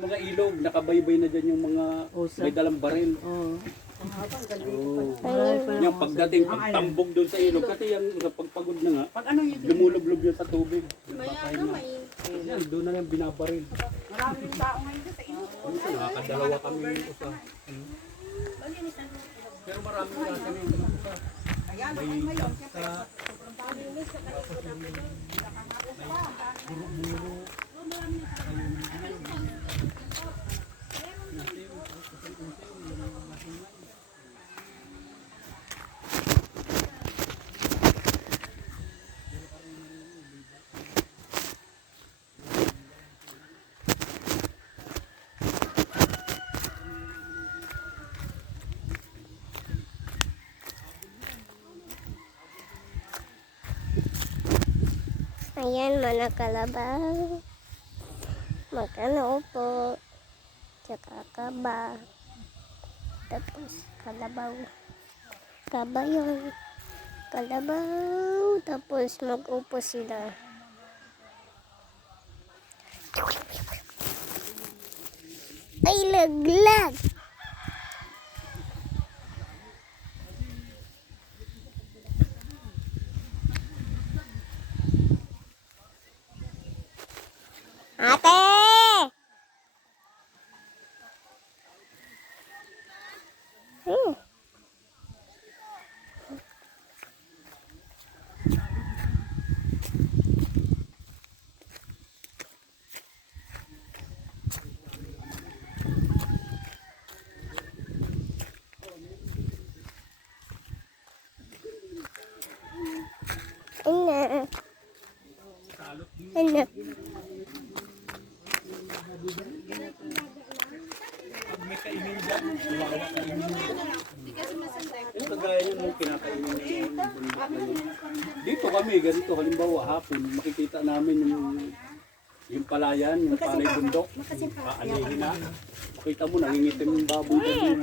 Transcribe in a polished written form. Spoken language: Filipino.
Mga ilog, nakabaybay na dyan yung mga may dalang baril. Oo. Yung pagdating, pagtambog doon sa ilog, kasi yung pagpagod na nga, lumulublob yun sa tubig. Yan, doon na lang binabaril. Maraming tao ngayon sa ilog. Nakakadalawa kami isa. Pero maraming nasa rin isa. Ayan, May ngayon. sa Ayan, mga kalabaw. Magkano po. Tsaka kaba. Tapos kalabaw. Kaba yun. Kalabaw. Tapos mag-upo sila. Ay, laglag. Ate! Ano? Ano? pag may kainin dyan, wawa kainin dyan. Yung kagaya yun yung kinakainin yun. Dito kami, ganito, halimbawa hapon, makikita namin yung palayan, yung palay bundok. Aanihin na. Makita mo, nangingitim yung baboy dyan.